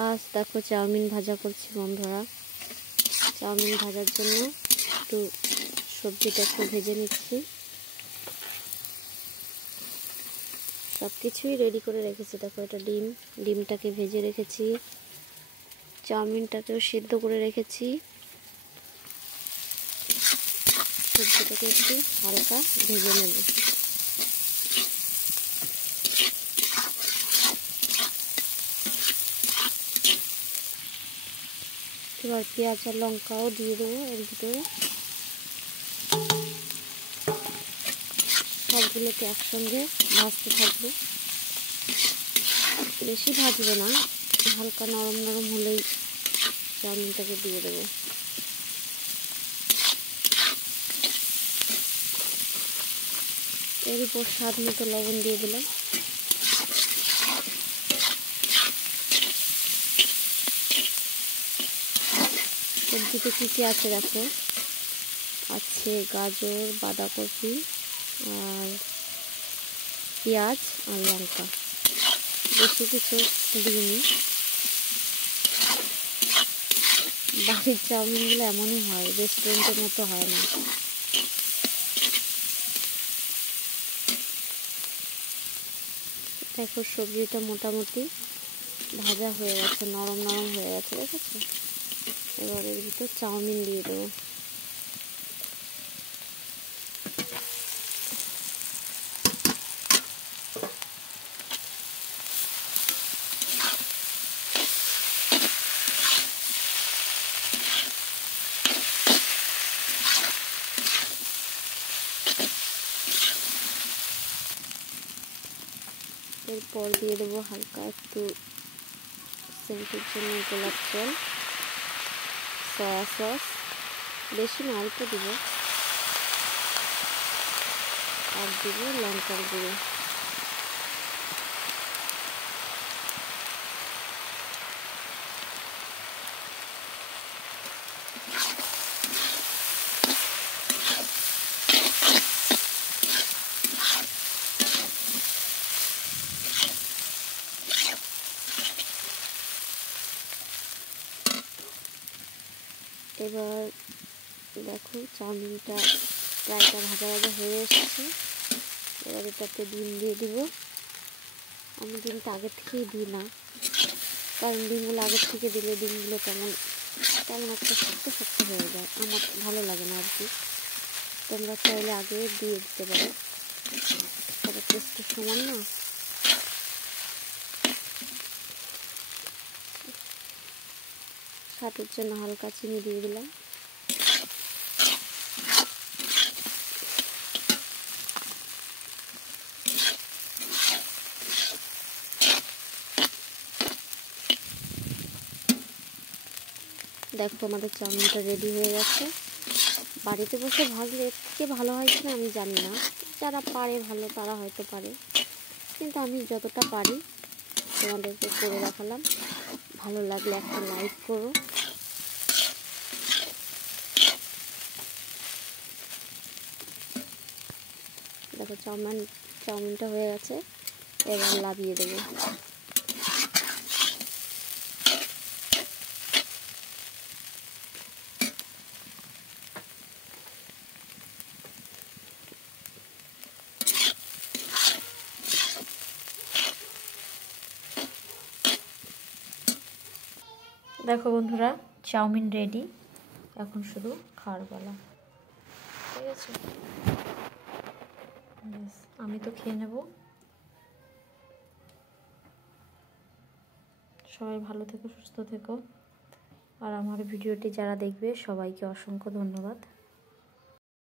আজ দেখো চাউমিন ভাজা করছি বন্ধুরা। চাউমিন ভাজার জন্য একটু সবজিটা একটু ভেজে নিচ্ছি। সব কিছুই রেডি করে রেখেছি। দেখো এটা ডিমটাকে ভেজে রেখেছি, চাউমিনটাকেও সিদ্ধ করে রেখেছি। সবজিটাকে একটু হালকা ভেজে নেব। এবার পেঁয়াজ আর লঙ্কাও দিয়ে দেবো এর ভিতরে। সবগুলোকে একসঙ্গে ভাজতে থাকবো, বেশি ভাজবো না, হালকা নরম নরম হলেই চাউমিনটাকে দিয়ে দেবো। এর উপর স্বাদ মতো লবণ দিয়ে দিলাম। সবজিতে কী কী আছে দেখো, আছে গাজর, বাঁধাকপি আর পেঁয়াজ আর লঙ্কা, বেশি কিছু দিইনি। বাড়ির চাউমিনগুলো এমনই হয়, রেস্টুরেন্টের মতো হয় না। দেখো সবজিটা মোটামুটি ভাজা হয়ে গেছে, নরম নরম হয়ে গেছে, দেখেছো? এবার এর ভিতর চাউমিন দিয়ে দেবো। এরপর দিয়ে দেবো হালকা একটু সেন্টের জন্য গোলাপ জল, সয়া সস, বেশি না অল্প দিব, আর দিব লঙ্কার গুঁড়ো। এবার দেখো চাউমিনটা প্রায়টা ভাজা ভাজা হয়ে এসেছে। এবার এটাতে ডিম দিয়ে দিব। আমি ডিমটা আগের থেকেই দিই না, কারণ ডিমগুলো আগের থেকে দিলে ডিমগুলো কেমন একটা শক্ত শক্ত হয়ে যায়, আমার ভালো লাগে না আর কি। তোমরা চাইলে আগে দিয়ে দিতে পারো, তবে টেস্টের সমান না। স্বাদের জন্য হালকা চিনি দিয়ে দিলাম। দেখো আমাদের চাউমিনটা রেডি হয়ে গেছে। বাড়িতে বসে ভাজলে এর থেকে ভালো হয় কিনা আমি জানি না, যারা পারে ভালো তারা হয়তো পারে, কিন্তু আমি যতটা পারি তোমাদেরকে করে দেখালাম। ভালো লাগলে একটা লাইক করো। দেখো চাউমিনটা হয়ে গেছে, এবার লাভিয়ে দেবো। দেখো বন্ধুরা, চাউমিন রেডি, এখন শুধু খাওয়ার পালা। ঠিক আছে, আমি তো খেয়ে নেব। সবাই ভালো থেকো, সুস্থ থেকো, আর আমার ভিডিওটি যারা দেখবে সবাইকে অসংখ্য ধন্যবাদ।